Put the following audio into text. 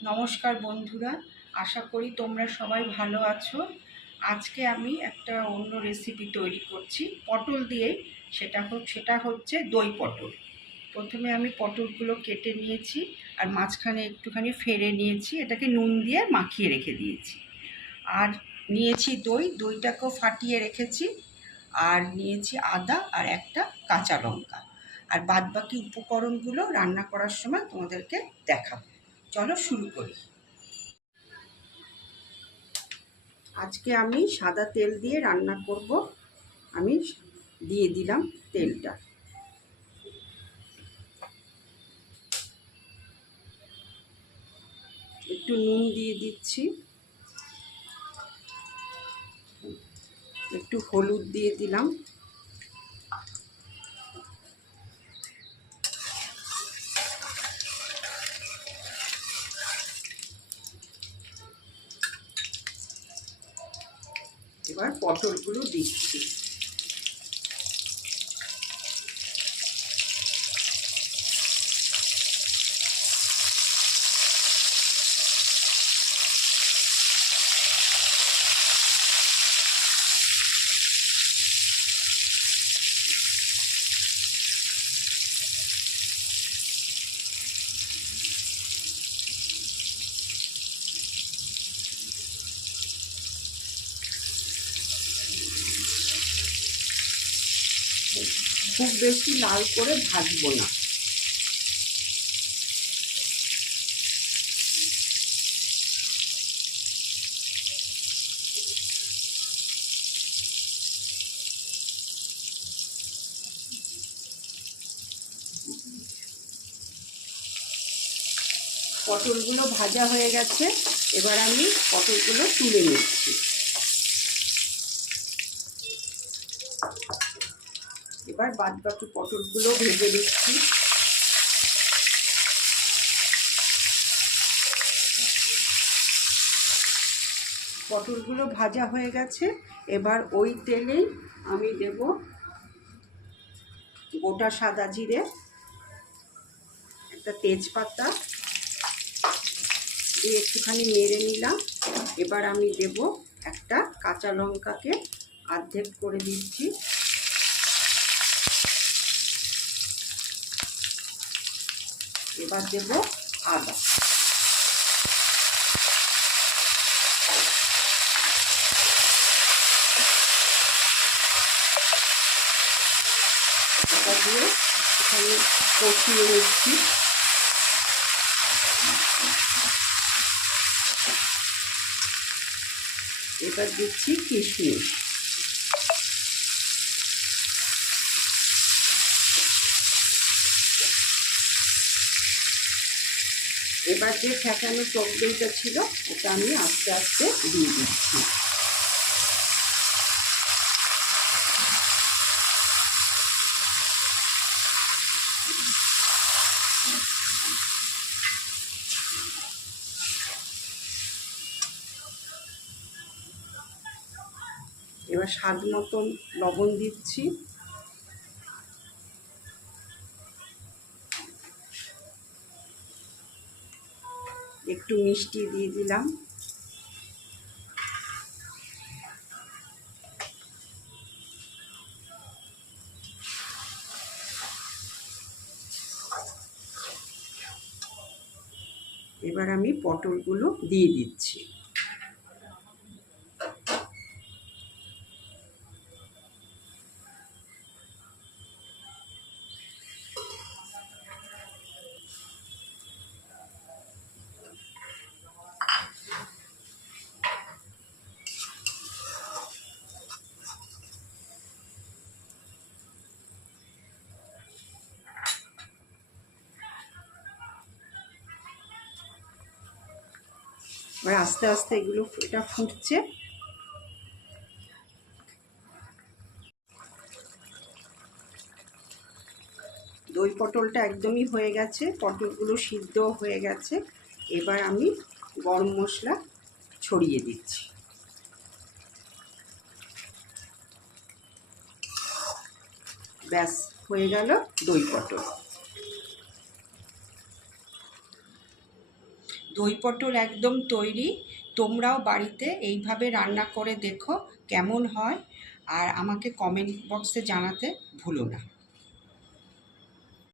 নমস্কার বন্ধুরা, আশা করি তোমরা সবাই ভালো আছো। আজকে আমি একটা অন্য রেসিপি তৈরি করছি পটল দিয়েই। সেটা হচ্ছে দই পটল। প্রথমে আমি পটলগুলো কেটে নিয়েছি আর মাঝখানে একটুখানি ফেড়ে নিয়েছি, এটাকে নুন দিয়ে মাখিয়ে রেখে দিয়েছি। আর নিয়েছি দইটাকেও ফাটিয়ে রেখেছি। আর নিয়েছি আদা আর একটা কাঁচা লঙ্কা। আর বাদবাকি উপকরণগুলো রান্না করার সময় তোমাদেরকে দেখাবো। চলো শুরু করি। আজকে আমি সাদা তেল দিয়ে রান্না করব। আমি দিয়ে দিলাম তেলটা। একটু নুন দিয়ে দিচ্ছি, একটু হলুদ দিয়ে দিলাম, এবার পটলগুলো দিচ্ছি। খুব বেশি লাল করে ভাজবো না। পটলগুলো ভাজা হয়ে গেছে, এবার আমি পটলগুলো তুলে নিচ্ছি। এবার বাদবাকি পটলগুলো ভেজে দিচ্ছি। পটলগুলো ভাজা হয়ে গেছে, এবার ওই তেলেই আমি দেব গোটা সাদা জিরে, একটা তেজপাতা দিয়ে একটুখানি নেড়ে নিলাম। এবার আমি দেব একটা কাঁচা লঙ্কাকে অর্ধেক করে দিচ্ছি। এবার দেব আদা। এটা দিয়ে একটুখানি কষিয়ে নিচ্ছি। এবার দিচ্ছি কিশমিশ। এবার যে ফ্যাটানো টক দইটা ছিল ওটা আমি আস্তে আস্তে দিয়ে দিচ্ছি। এবার স্বাদ মতন লবণ দিচ্ছি। একটু মিষ্টি দিয়ে দিলাম। এবার আমি পটলগুলো দিয়ে দিচ্ছি। এবার আস্তে আস্তে এটা ফুটছে। দই পটলটা একদমই হয়ে গেছে, পটলগুলো সিদ্ধ হয়ে গেছে। এবার আমি গরম মশলা ছড়িয়ে দিচ্ছি। ব্যাস, হয়ে গেল দই পটল। দই পটল একদম তৈরি। তোমরাও বাড়িতে এইভাবে রান্না করে দেখো কেমন হয়, আর আমাকে কমেন্ট বক্সে জানাতে ভুলো না।